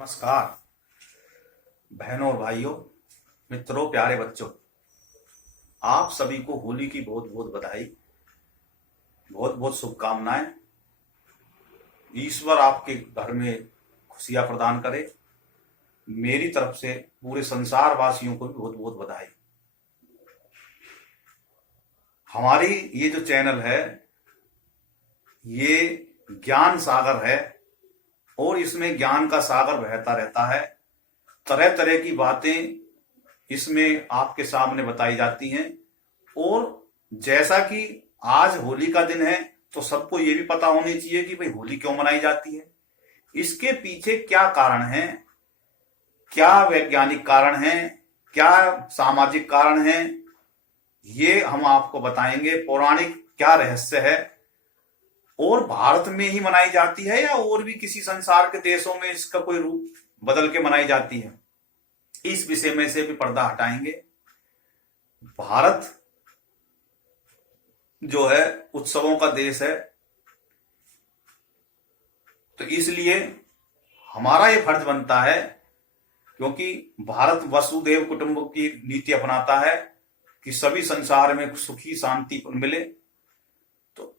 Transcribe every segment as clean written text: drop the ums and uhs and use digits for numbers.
नमस्कार बहनों और भाइयों, मित्रों, प्यारे बच्चों। आप सभी को होली की बहुत बहुत बधाई, बहुत बहुत शुभकामनाएं। ईश्वर आपके घर में खुशियां प्रदान करे। मेरी तरफ से पूरे संसार वासियों को भी बहुत बहुत बधाई। हमारी ये जो चैनल है ये ज्ञान सागर है और इसमें ज्ञान का सागर बहता रहता है। तरह तरह की बातें इसमें आपके सामने बताई जाती हैं। और जैसा कि आज होली का दिन है तो सबको ये भी पता होनी चाहिए कि भाई होली क्यों मनाई जाती है, इसके पीछे क्या कारण है, क्या वैज्ञानिक कारण है, क्या सामाजिक कारण है, ये हम आपको बताएंगे। पौराणिक क्या रहस्य है और भारत में ही मनाई जाती है या और भी किसी संसार के देशों में इसका कोई रूप बदल के मनाई जाती है, इस विषय में से भी पर्दा हटाएंगे। भारत जो है उत्सवों का देश है, तो इसलिए हमारा ये फर्ज बनता है, क्योंकि भारत वसुदेव कुटुंब की नीति अपनाता है कि सभी संसार में सुखी शांति मिले। तो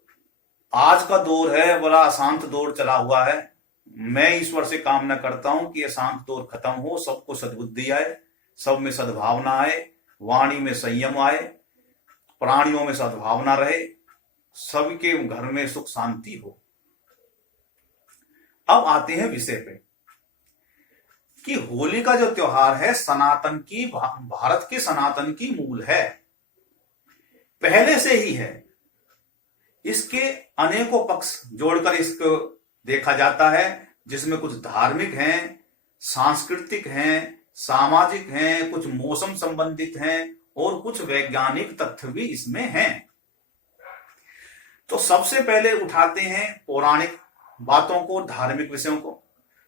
आज का दौर है बड़ा अशांत दौर चला हुआ है। मैं ईश्वर से कामना करता हूं कि यह शांत दौर खत्म हो, सबको सद्बुद्धि आए, सब में सद्भावना आए, वाणी में संयम आए, प्राणियों में सद्भावना रहे, सबके घर में सुख शांति हो। अब आते हैं विषय पे कि होली का जो त्योहार है सनातन की, भारत के सनातन की मूल है, पहले से ही है। इसके अनेकों पक्ष जोड़कर इसको देखा जाता है, जिसमें कुछ धार्मिक हैं, सांस्कृतिक हैं, सामाजिक हैं, कुछ मौसम संबंधित हैं और कुछ वैज्ञानिक तथ्य भी इसमें हैं। तो सबसे पहले उठाते हैं पौराणिक बातों को, धार्मिक विषयों को।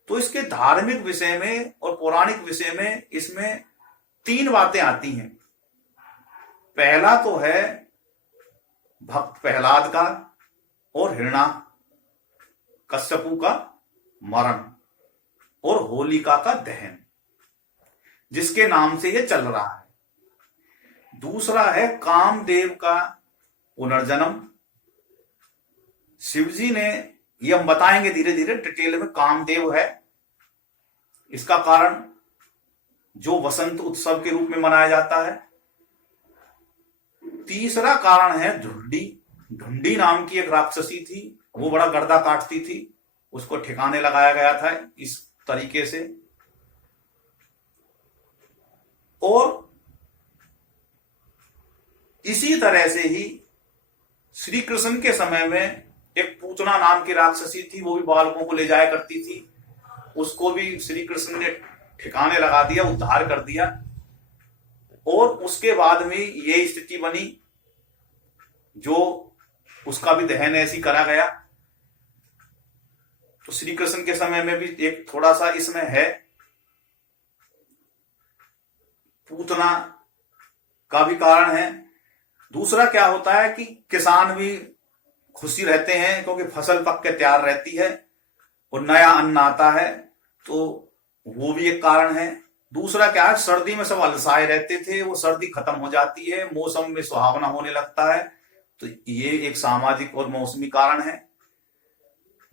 तो इसके धार्मिक विषय में और पौराणिक विषय में इसमें तीन बातें आती हैं। पहला तो है भक्त प्रहलाद का और हिरण्यकश्यपु का मरण और होलिका का दहन, जिसके नाम से ये चल रहा है। दूसरा है कामदेव का पुनर्जन्म। शिवजी ने, ये हम बताएंगे धीरे धीरे डिटेल में, कामदेव है। इसका कारण जो वसंत उत्सव के रूप में मनाया जाता है। तीसरा कारण है ढुंडी। ढुंडी नाम की एक राक्षसी थी, वो बड़ा गर्दा काटती थी, उसको ठिकाने लगाया गया था इस तरीके से। और इसी तरह से ही श्री कृष्ण के समय में एक पूतना नाम की राक्षसी थी, वो भी बालकों को ले जाया करती थी, उसको भी श्री कृष्ण ने ठिकाने लगा दिया, उद्धार कर दिया। और उसके बाद में ये स्थिति बनी, जो उसका भी दहन ऐसी करा गया। तो श्री कृष्ण के समय में भी एक थोड़ा सा इसमें है, पूतना का भी कारण है। दूसरा क्या होता है कि किसान भी खुशी रहते हैं, क्योंकि फसल पक के तैयार रहती है और नया अन्न आता है, तो वो भी एक कारण है। दूसरा क्या है, सर्दी में सब अलसाए रहते थे, वो सर्दी खत्म हो जाती है, मौसम में सुहावना होने लगता है। तो ये एक सामाजिक और मौसमी कारण है।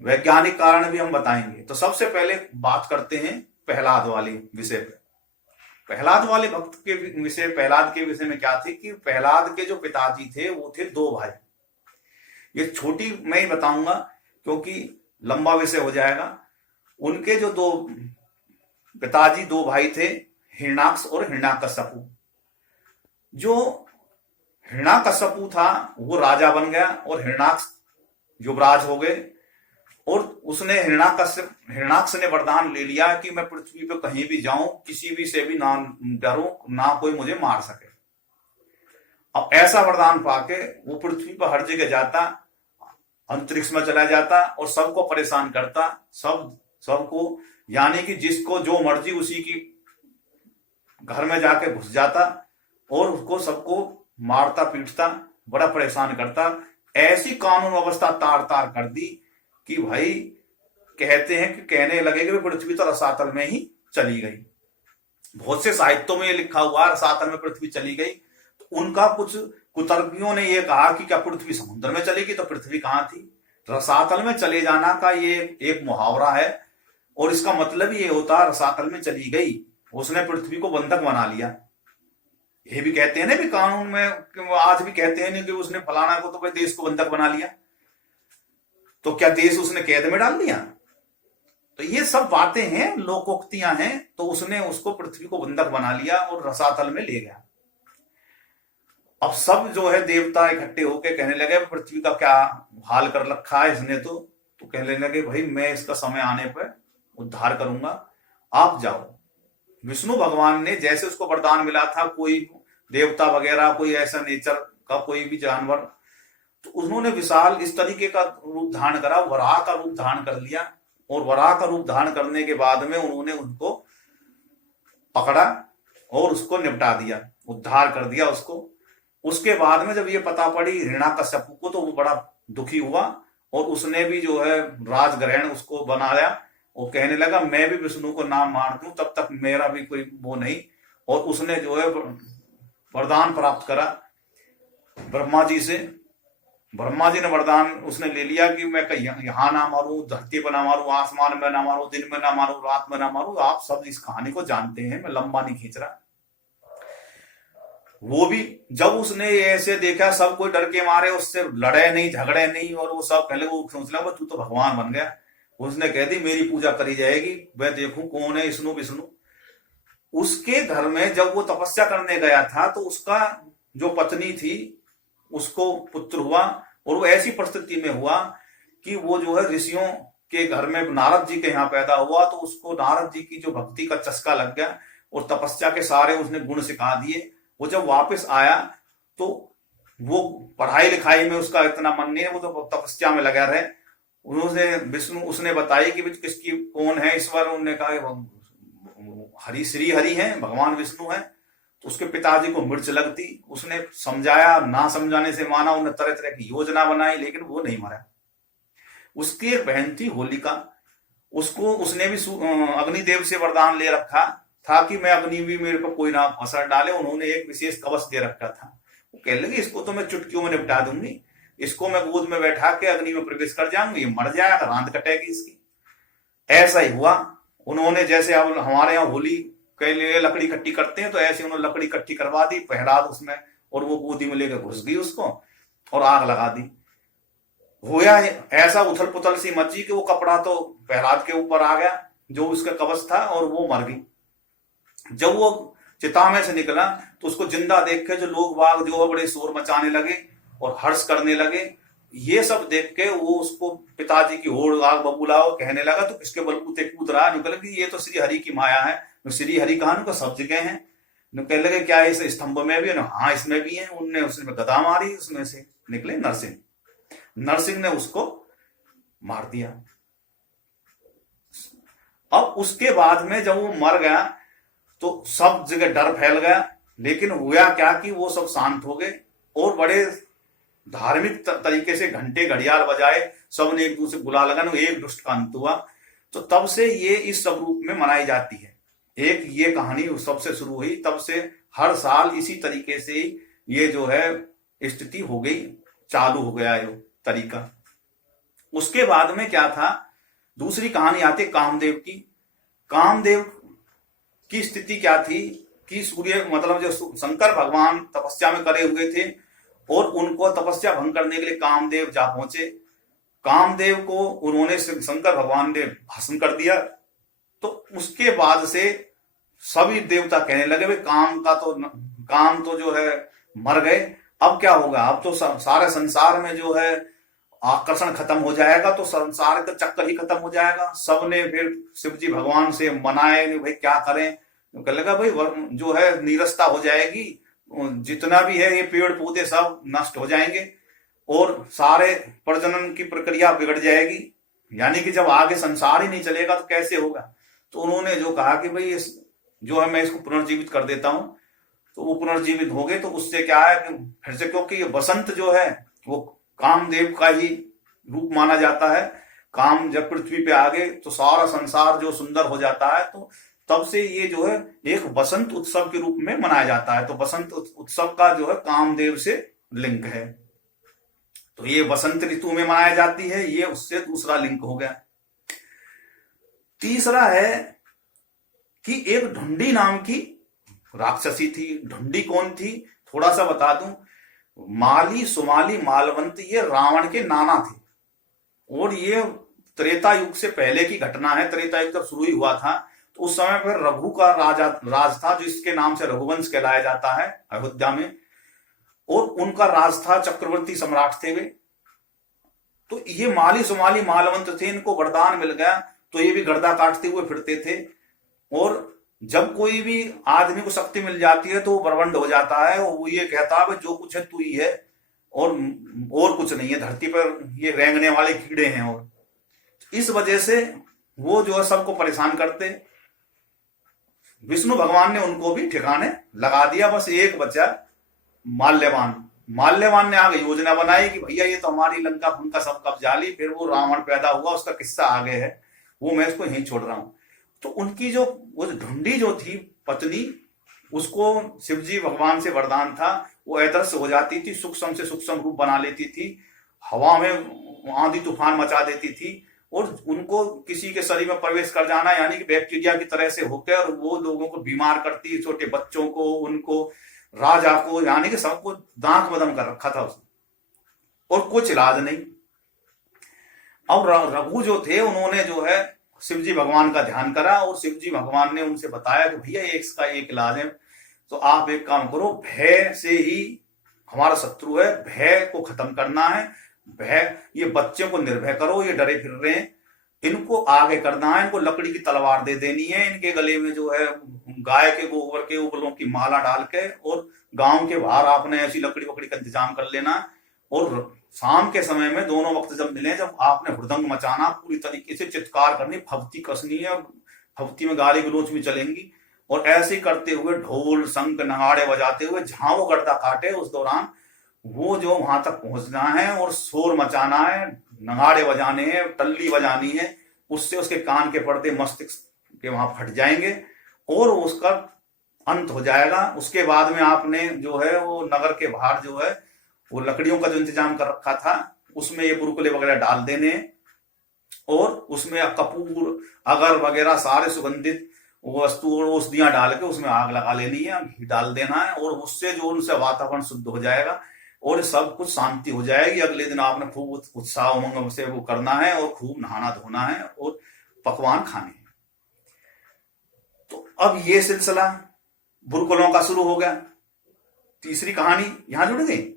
वैज्ञानिक कारण भी हम बताएंगे। तो सबसे पहले बात करते हैं प्रहलाद वाले विषय पे। प्रहलाद वाले भक्त के विषय, प्रहलाद के विषय में क्या थी कि प्रहलाद के जो पिताजी थे वो थे दो भाई। ये छोटी मैं ही बताऊंगा क्योंकि लंबा विषय हो जाएगा। उनके जो दो पिताजी, दो भाई थे, हिरण्याक्ष और हिरण्यकश्यपु। जो हिरण्यकश्यपु था वो राजा बन गया और हिरण्याक्ष युवराज हो गए। और उसने हिरण्याक्ष ने वरदान ले लिया कि मैं पृथ्वी पे कहीं भी जाऊं, किसी भी से भी ना डरूं, ना कोई मुझे मार सके। अब ऐसा वरदान पाके वो पृथ्वी पर हर जगह जाता, अंतरिक्ष में चला जाता और सबको परेशान करता, सबको, यानी कि जिसको जो मर्जी उसी की घर में जाके घुस जाता और उसको सबको मारता पीटता, बड़ा परेशान करता। ऐसी कानून व्यवस्था तार तार कर दी कि भाई कहते हैं कि कहने लगे कि पृथ्वी तो रसातल में ही चली गई। बहुत से साहित्यों में ये लिखा हुआ रसातल में पृथ्वी चली गई। तो उनका कुछ कुतर्कियों ने ये कहा कि क्या पृथ्वी समुद्र में चली गई, तो पृथ्वी कहां थी। रसातल में चले जाना का ये एक मुहावरा है, और इसका मतलब ये होता रसातल में चली गई, उसने पृथ्वी को बंधक बना लिया। ये भी कहते हैं ना भी कानून में, आज भी कहते हैं नहीं कि उसने फलाना को तो भाई देश को बंधक बना लिया, तो क्या देश उसने कैद में डाल दिया। तो ये सब बातें हैं, लोकोक्तियां हैं। तो उसने उसको पृथ्वी को बंधक बना लिया और रसातल में ले गया। अब सब जो है देवता इकट्ठे होके कहने लगे पृथ्वी का क्या हाल कर रखा है इसने, तो कहने लगे भाई मैं इसका समय आने पर उद्धार करूंगा, आप जाओ। विष्णु भगवान ने जैसे उसको वरदान मिला था, कोई देवता वगैरह कोई ऐसा नेचर का कोई भी जानवर, तो उन्होंने विशाल इस तरीके का रूप धारण करा, वराह का रूप धारण कर लिया। और वराह का रूप धारण करने के बाद में उन्होंने उनको पकड़ा और उसको निपटा दिया, उद्धार कर दिया उसको। उसके बाद में जब ये पता पड़ी हिरण्याकश्यप को, तो वो बड़ा दुखी हुआ और उसने भी जो है राजग्रहण उसको बनाया और कहने लगा मैं भी विष्णु को नाम मार दूं, तब तक मेरा भी कोई वो नहीं। और उसने जो है वरदान प्राप्त करा ब्रह्मा जी से। ब्रह्मा जी ने वरदान उसने ले लिया कि मैं कहीं यहां ना मारूं, धरती पर ना मारूं, आसमान में ना मारूं, दिन में ना मारूं, रात में ना मारूं। आप सब इस कहानी को जानते हैं, मैं लंबा नहीं खींच रहा। वो भी जब उसने ऐसे देखा, सब कोई डर के मारे उससे लड़े नहीं, झगड़े नहीं, और वो सब पहले वो सोच लगा तू तो भगवान बन गया। उसने कह दी मेरी पूजा करी जाएगी, मैं देखूं कौन है विष्णु। विष्णु उसके घर में जब वो तपस्या करने गया था, तो उसका जो पत्नी थी उसको पुत्र हुआ। और वो ऐसी परिस्थिति में हुआ कि वो जो है ऋषियों के घर में नारद जी के यहाँ पैदा हुआ, तो उसको नारद जी की जो भक्ति का चस्का लग गया और तपस्या के सारे उसने गुण सिखा दिए। वो जब वापस आया तो वो पढ़ाई लिखाई में उसका इतना मन नहीं है, वो तो तपस्या में लगा रहे। उन्होंने विष्णु उसने बताई कि किसकी कौन है ईश्वर। उन्होंने कहा हरि, श्री हरि हैं, भगवान विष्णु हैं। तो उसके पिताजी को मिर्च लगती, उसने समझाया, ना समझाने से माना, उन्हें तरह तरह की योजना बनाई, लेकिन वो नहीं मरा। उसकी एक बहन थी होलिका, उसको उसने भी अग्निदेव से वरदान ले रखा था कि मैं अग्नि भी मेरे को कोई ना असर डाले। उन्होंने एक विशेष कवच दे रखा था। वो कह लगे इसको तो मैं चुटकियों में निपटा दूंगी, इसको मैं गोद में बैठा के अग्नि में प्रवेश कर जाऊंगी, ये मर जाएगा, रांत कटेगी इसकी। ऐसा ही हुआ। उन्होंने जैसे अब हमारे यहाँ होली के लिए लकड़ी इकट्ठी करते हैं, तो ऐसे उन्होंने लकड़ी इकट्ठी करवा दी, पहरा उसमें, और वो गोदी में लेकर घुस गई उसको और आग लगा दी। होया ऐसा उथल पुथल सी मची कि वो कपड़ा तो प्रहलाद के ऊपर आ गया जो उसका कवच था, और वो मर गई। जब वो चिता में से निकला तो उसको जिंदा देख के जो लोग बाग जो बड़े शोर मचाने लगे और हर्ष करने लगे। ये सब देख के वो उसको पिताजी की होड़ आग बबूला कहने लगा तो किसके बलबूते कूद रहा है। निकल कि ये तो श्री हरि की माया है। श्री हरि कहां को सब जगह है। कहने लगे क्या इस स्तंभ में भी है? हाँ इसमें भी है। उनने उसने गदा मारी, उसमें से निकले नरसिंह। नरसिंह ने उसको मार दिया। अब उसके बाद में जब वो मर गया तो सब जगह डर फैल गया। लेकिन हुआ क्या कि वो सब शांत हो गए और बड़े धार्मिक तरीके से घंटे घड़ियाल बजाए, सबने एक दूसरे बुला लगा, एक दुष्ट का अंत हुआ। तो तब से ये इस सब रूप में मनाई जाती है। एक ये कहानी सबसे शुरू हुई, तब से हर साल इसी तरीके से ये जो है स्थिति हो गई, चालू हो गया ये तरीका। उसके बाद में क्या था, दूसरी कहानी आती कामदेव की। कामदेव की स्थिति क्या थी कि सूर्य मतलब जो शंकर भगवान तपस्या में करे हुए थे और उनको तपस्या भंग करने के लिए कामदेव जा पहुंचे। कामदेव को उन्होंने शंकर भगवान ने भस्म कर दिया। तो उसके बाद से सभी देवता कहने लगे भाई काम तो जो है मर गए, अब क्या होगा? अब तो सारे संसार में जो है आकर्षण खत्म हो जाएगा, तो संसार का चक्कर ही खत्म हो जाएगा। सबने फिर शिव जी भगवान से मनाए भाई क्या करें। तो कहने लगा भाई जो है नीरसता हो जाएगी, जितना भी है ये पेड़ पौधे सब नष्ट हो जाएंगे और सारे प्रजनन की प्रक्रिया बिगड़ जाएगी। यानी कि जब आगे संसार ही नहीं चलेगा तो कैसे होगा। तो उन्होंने जो कहा कि भाई जो है मैं इसको पुनर्जीवित कर देता हूं। तो वो पुनर्जीवित हो गए। तो उससे क्या है कि फिर से, क्योंकि ये बसंत जो है वो कामदेव का ही रूप माना जाता है। काम जब पृथ्वी पे आ गए तो सारा संसार जो सुंदर हो जाता है, तो तब से ये जो है एक बसंत उत्सव के रूप में मनाया जाता है। तो बसंत उत्सव का जो है कामदेव से लिंक है, तो ये बसंत ऋतु में मनाई जाती है, ये उससे दूसरा लिंक हो गया। तीसरा है कि एक ढुंडी नाम की राक्षसी थी। ढुंडी कौन थी, थोड़ा सा बता दूं। माली, सुमाली, मालवंत ये रावण के नाना थे, और ये त्रेता युग से पहले की घटना है। त्रेता युग जब शुरू ही हुआ था तो उस समय पर रघु का राज था, जो इसके नाम से रघुवंश कहलाया जाता है अयोध्या में, और उनका राज था, चक्रवर्ती सम्राट थे वे। तो ये माली, सुमाली, मालवंत थे, इनको वरदान मिल गया, तो ये भी गर्दा काटते हुए फिरते थे। और जब कोई भी आदमी को शक्ति मिल जाती है तो वो बरबंड हो जाता है, और वो ये कहता है जो कुछ है तू ही है, और कुछ नहीं है धरती पर, ये रेंगने वाले कीड़े हैं। और इस वजह से वो जो है सबको परेशान करते। विष्णु भगवान ने उनको भी ठिकाने लगा दिया, बस एक बचा माल्यवान। माल्यवान ने आगे योजना बनाई कि भैया ये तो हमारी लंका फंका सब कब्जा ली। फिर वो रावण पैदा हुआ, उसका किस्सा आगे है, वो मैं इसको यहीं छोड़ रहा हूं। तो उनकी जो वो ढुंडी जो थी पत्नी, उसको शिवजी भगवान से वरदान था, वो अदृश्य हो जाती थी, सूक्ष्म से सूक्ष्म रूप बना लेती थी, हवा में आंधी तूफान मचा देती थी, और उनको किसी के शरीर में प्रवेश कर जाना, यानी कि बैक्टीरिया की तरह से होकर वो लोगों को बीमार करती, छोटे बच्चों को, उनको, राजा को, यानी कि सबको दांत बदम कर रखा था उसने, और कुछ इलाज नहीं। अब रघु जो थे उन्होंने जो है शिवजी भगवान का ध्यान करा, और शिवजी भगवान ने उनसे बताया कि भैया इसका एक इलाज है, तो आप एक काम करो, भय से ही हमारा शत्रु है, भय को खत्म करना है। भय, ये बच्चे को निर्भय करो, ये डरे फिर रहे हैं, इनको आगे करना है, इनको लकड़ी की तलवार दे देनी है, इनके गले में जो है गाय के गोबर के उबलों की माला डाल के, और गांव के बाहर आपने ऐसी लकड़ी वकड़ी का इंतजाम कर लेना। और शाम के समय में दोनों वक्त जब मिले, जब आपने हुड़दंग मचाना, पूरी तरीके से चित्कार करनी, फब्ती कसनी है, फब्ती में गाली गलोच भी चलेंगी, और ऐसे ही करते हुए ढोल शंख नगाड़े बजाते हुए जहां वो गर्दा काटे उस दौरान वो जो वहां तक पहुंचना है, और शोर मचाना है, नगाड़े बजाने हैं, टल्ली बजानी है, उससे उसके कान के पर्दे मस्तिष्क के वहां फट जाएंगे और उसका अंत हो जाएगा। उसके बाद में आपने जो है वो नगर के बाहर जो है वो लकड़ियों का जो इंतजाम कर रखा था उसमें ये बुरकुले वगैरह डाल देने, और उसमें कपूर अगर वगैरह सारे सुगंधित वस्तु और औषधियां डाल के उसमें आग लगा लेनी है, घी डाल देना है, और उससे जो उनसे वातावरण शुद्ध हो जाएगा और सब कुछ शांति हो जाएगी। अगले दिन आपने खूब उत्साह उमंग से वो करना है, और खूब नहाना धोना है, और पकवान खाने हैं। तो अब ये सिलसिला बुरकुलों का शुरू हो गया, तीसरी कहानी यहां जुड़ गई।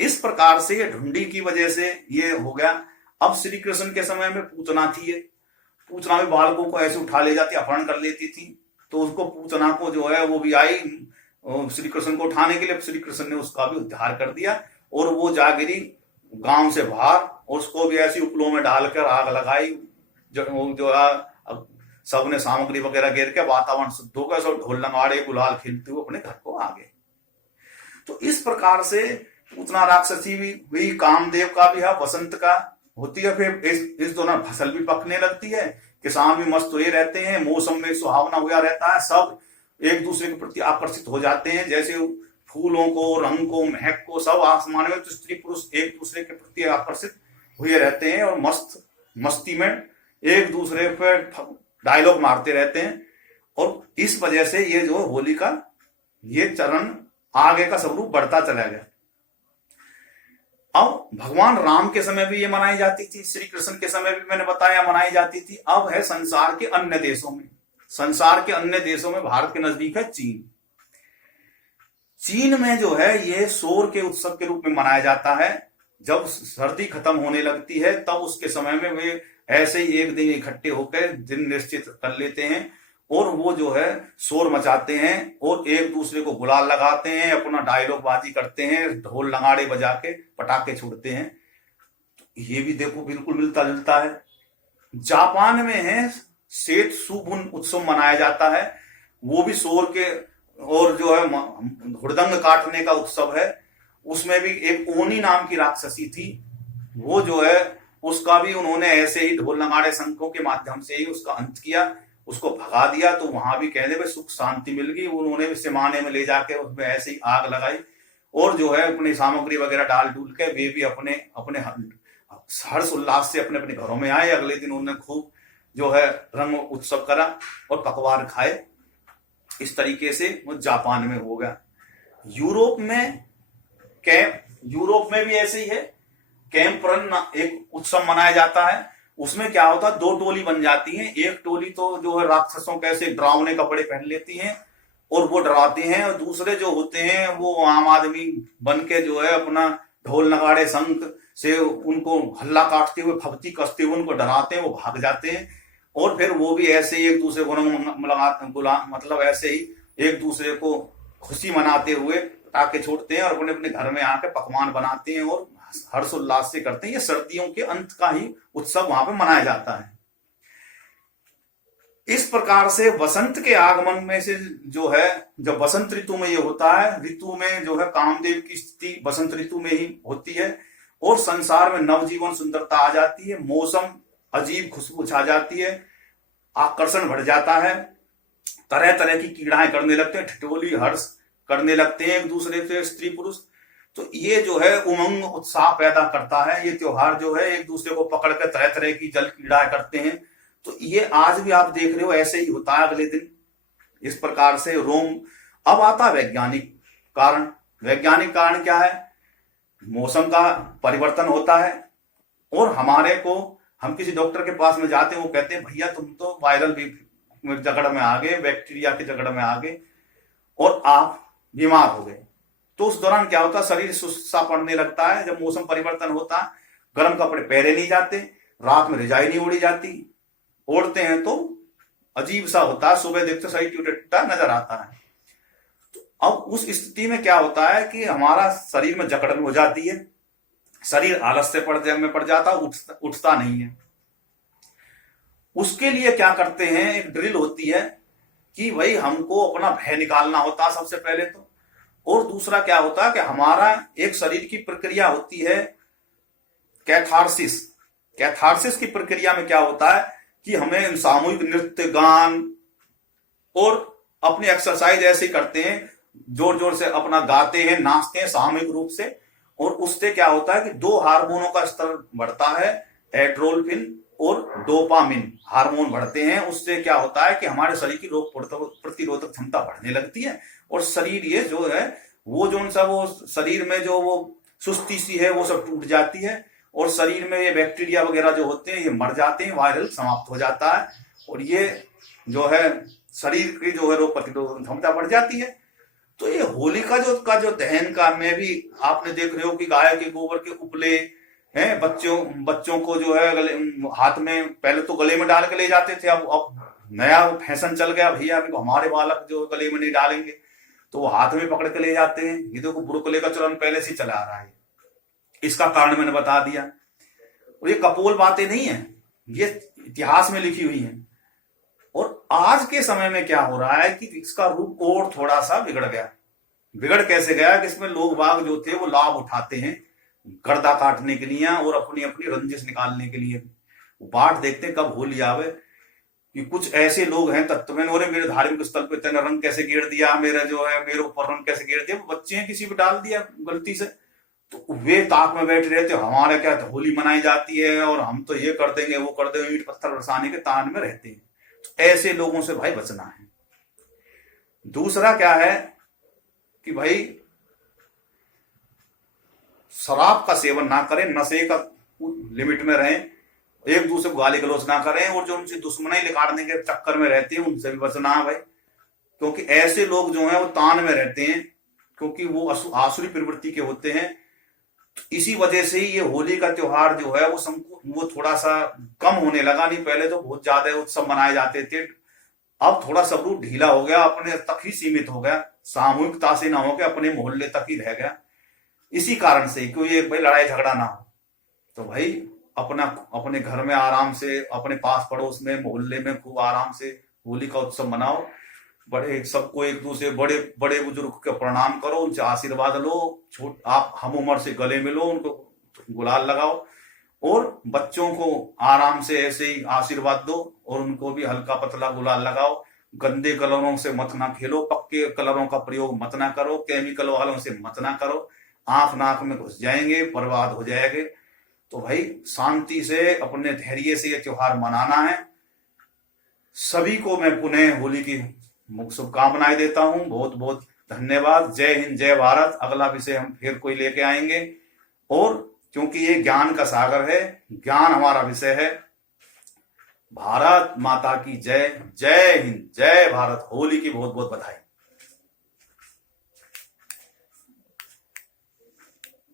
इस प्रकार से ये ढुंडी की वजह से ये हो गया। अब श्री कृष्ण के समय में पूतना थी, ये पूतना भी बालकों को ऐसे उठा ले जाती, अपहरण कर लेती थी, तो उसको पूतना को जो है वो भी आई श्री कृष्ण को उठाने के लिए। श्री कृष्ण ने उसका भी उद्धार कर दिया, और वो जा गिरी गांव से बाहर, और उसको भी ऐसी उपलों में डालकर आग लगाई, जो सबने सामग्री वगैरह गिर के वातावरण शुद्ध हो गया, सब ढोल नगाड़े गुलाल खेलते हुए अपने घर को आ गए। तो इस प्रकार से पूतना राक्षसी भी कामदेव का भी है, वसंत का होती है। फिर इस दौरान फसल भी पकने लगती है, किसान भी मस्त हुए रहते हैं, मौसम में सुहावना हुआ रहता है, सब एक दूसरे के प्रति आकर्षित हो जाते हैं, जैसे फूलों को, रंग को, महक को, सब आसमान में, तो स्त्री पुरुष एक दूसरे के प्रति आकर्षित हुए रहते हैं, और मस्ती में एक दूसरे पर डायलॉग मारते रहते हैं। और इस वजह से ये जो होली का ये चरण आगे का स्वरूप बढ़ता चला गया। अब भगवान राम के समय भी ये मनाई जाती थी, श्री कृष्ण के समय भी मैंने बताया मनाई जाती थी। अब है संसार के अन्य देशों में। संसार के अन्य देशों में भारत के नजदीक है चीन। चीन में जो है ये सौर के उत्सव के रूप में मनाया जाता है। जब सर्दी खत्म होने लगती है तब उसके समय में वे ऐसे ही एक दिन इकट्ठे होकर दिन निश्चित कर लेते हैं, और वो जो है शोर मचाते हैं, और एक दूसरे को गुलाल लगाते हैं, अपना डायलॉग बाजी करते हैं, ढोल नगाड़े बजा के पटाखे छूटते हैं। ये भी देखो बिल्कुल मिलता जुलता है। जापान में है सेत सुबुन उत्सव मनाया जाता है, वो भी शोर के और जो है हुड़दंग काटने का उत्सव है। उसमें भी एक ओनी नाम की राक्षसी थी, वो जो है उसका भी उन्होंने ऐसे ही ढोल नगाड़े शंखों के माध्यम से ही उसका अंत किया, उसको भगा दिया। तो वहां भी कहने में सुख शांति मिल गई। उन्होंने भी सिमाने में ले जाके उसमें ऐसे ही आग लगाई और जो है अपनी सामग्री वगैरह डाल डूल के वे भी अपने अपने हर्ष उल्लास से अपने अपने घरों में आए। अगले दिन उन्होंने खूब जो है रंग उत्सव करा और पकवान खाए। इस तरीके से वो जापान में हो गया। यूरोप में भी ऐसे ही है। कैंप रन एक उत्सव मनाया जाता है। उसमें क्या होता है, दो टोली बन जाती है। एक टोली तो जो है राक्षसों के ऐसे डरावने कपड़े पहन लेती हैं और वो डराते हैं, और दूसरे जो होते हैं वो आम आदमी बन के जो है अपना ढोल नगाड़े शंख से उनको हल्ला काटते हुए फब्ती कसते हुए उनको डराते हैं, वो भाग जाते हैं। और फिर वो भी ऐसे ही एक दूसरे को मतलब ऐसे ही एक दूसरे को खुशी मनाते हुए पटाखे छोड़ते हैं और अपने अपने घर में आके पकवान बनाते हैं और हर्षोल्लास से करते हैं। ये सर्दियों के अंत का ही उत्सव वहां पे मनाया जाता है। इस प्रकार से वसंत के आगमन में से जो है, जब वसंत ऋतु में ये होता है, ऋतु में जो है कामदेव की स्थिति वसंत ऋतु में ही होती है और संसार में नवजीवन सुंदरता आ जाती है। मौसम अजीब खुशबू छा जाती है, आकर्षण बढ़ जाता है, तरह तरह की कीड़ाएं करने लगते हैं, ठिठोली हर्ष करने लगते हैं एक दूसरे से स्त्री पुरुष। तो ये जो है उमंग उत्साह पैदा करता है। ये त्योहार जो है एक दूसरे को पकड़ कर तरह तरह की जल क्रीड़ाएं करते हैं। तो ये आज भी आप देख रहे हो ऐसे ही होता है अगले दिन। इस प्रकार से रोम। अब आता है वैज्ञानिक कारण। वैज्ञानिक कारण क्या है, मौसम का परिवर्तन होता है और हमारे को, हम किसी डॉक्टर के पास में जाते हैं, वो कहते हैं भैया तुम तो वायरल जगड़ में आ गए, बैक्टीरिया के जगड़ में आ गए और आप बीमार हो गए। तो उस दौरान क्या होता है, शरीर सुस्त सा पड़ने लगता है। जब मौसम परिवर्तन होता है, गर्म कपड़े पहने नहीं जाते, रात में रजाई नहीं ओढ़ी जाती, ओढ़ते हैं तो अजीब सा होता है, सुबह देखते शरीर टूटा टूटा नजर आता है। तो अब उस स्थिति में क्या होता है कि हमारा शरीर में जकड़न हो जाती है, शरीर आलस से पड़ जाता, उठता नहीं है। उसके लिए क्या करते हैं, एक ड्रिल होती है कि भाई हमको अपना भय निकालना होता है सबसे पहले तो। और दूसरा क्या होता है कि हमारा एक शरीर की प्रक्रिया होती है कैथारसिस। कैथारसिस की प्रक्रिया में क्या होता है कि हमें सामूहिक नृत्य, गान और अपनी एक्सरसाइज ऐसे ही करते हैं, जोर जोर से अपना गाते हैं, नाचते हैं सामूहिक रूप से। और उससे क्या होता है कि दो हार्मोनों का स्तर बढ़ता है, एड्रोल्फिन और डोपामिन हार्मोन बढ़ते हैं। उससे क्या होता है कि हमारे शरीर की रोग प्रतिरोधक क्षमता बढ़ने लगती है और शरीर ये जो है वो जो सा वो शरीर में जो वो सुस्ती सी है वो सब टूट जाती है और शरीर में ये बैक्टीरिया वगैरह जो होते हैं ये मर जाते हैं, वायरल समाप्त हो जाता है और ये जो है शरीर की जो है रोग प्रतिरोधक क्षमता बढ़ जाती है। तो ये होली का जो दहन का में भी आपने देख रहे हो कि गाय के गोबर के उपले हैं, बच्चों को जो है हाथ में, पहले तो गले में डाल के ले जाते थे, अब नया फैशन चल गया भैया अभी हमारे बालक जो गले में नहीं डालेंगे तो वो हाथ में पकड़ के ले जाते हैं। ये देखो बुड़कले का चलन पहले से चला आ रहा है। इसका कारण मैंने बता दिया। और ये कपोल बातें नहीं है, ये इतिहास में लिखी हुई है। और आज के समय में क्या हो रहा है कि इसका रूप और थोड़ा सा बिगड़ गया। बिगड़ कैसे गया कि इसमें लोग बाग जो थे वो लाभ उठाते हैं गर्दा काटने के लिए और अपनी अपनी रंजिश निकालने के लिए। बाट देखते हैं कब होली आवे कि कुछ ऐसे लोग हैं तत्वहीन, और मेरे धार्मिक स्थल पे तेने रंग कैसे गिर दिया, मेरा जो है मेरे ऊपर रंग कैसे गिर दिया, बच्चे हैं किसी पे डाल दिया गलती से, तो वे ताक में बैठ रहते, हमारे क्या होली मनाई जाती है और हम तो ये कर देंगे वो कर देंगे, ईंट पत्थर बरसाने के तान में रहते हैं। तो ऐसे लोगों से भाई बचना है। दूसरा क्या है कि भाई शराब का सेवन ना करें, नशे का लिमिट में रहें, एक दूसरे को गाली गलौज ना करें और जो उनसे दुश्मनी निकालने के चक्कर में रहते हैं उनसे भी बचना है भाई। क्योंकि ऐसे लोग जो हैं वो तान में रहते हैं क्योंकि वो आसुरी प्रवृत्ति के होते हैं। तो इसी वजह से ही ये होली का त्योहार जो है वो थोड़ा सा कम होने लगा। नहीं पहले तो बहुत ज्यादा उत्सव मनाए जाते थे, अब थोड़ा सबरूप ढीला हो गया, अपने तक ही सीमित हो गया, सामूहिकता से ना हो गया, अपने मोहल्ले तक ही रह गया। इसी कारण से क्योंकि एक भाई लड़ाई झगड़ा ना हो तो भाई अपने घर में आराम से, अपने पास पड़ोस में मोहल्ले में खूब आराम से होली का उत्सव मनाओ। बड़े सबको एक दूसरे बड़े बड़े बुजुर्ग के प्रणाम करो, उनसे आशीर्वाद लो, आप हम उम्र से गले मिलो, उनको गुलाल लगाओ और बच्चों को आराम से ऐसे ही आशीर्वाद दो और उनको भी हल्का पतला गुलाल लगाओ। गंदे कलरों से मत ना खेलो, पक्के कलरों का प्रयोग मत ना करो, केमिकल वालों से मत ना करो, आंख नाक में घुस जाएंगे, बर्बाद हो जाएंगे। तो भाई शांति से अपने धैर्य से ये त्योहार मनाना है। सभी को मैं पुनः होली की शुभकामनाएं देता हूं। बहुत बहुत धन्यवाद। जय हिंद, जय भारत। अगला विषय हम फिर कोई लेके आएंगे, और क्योंकि ये ज्ञान का सागर है, ज्ञान हमारा विषय है। भारत माता की जय। जय हिंद, जय भारत। होली की बहुत बहुत बधाई।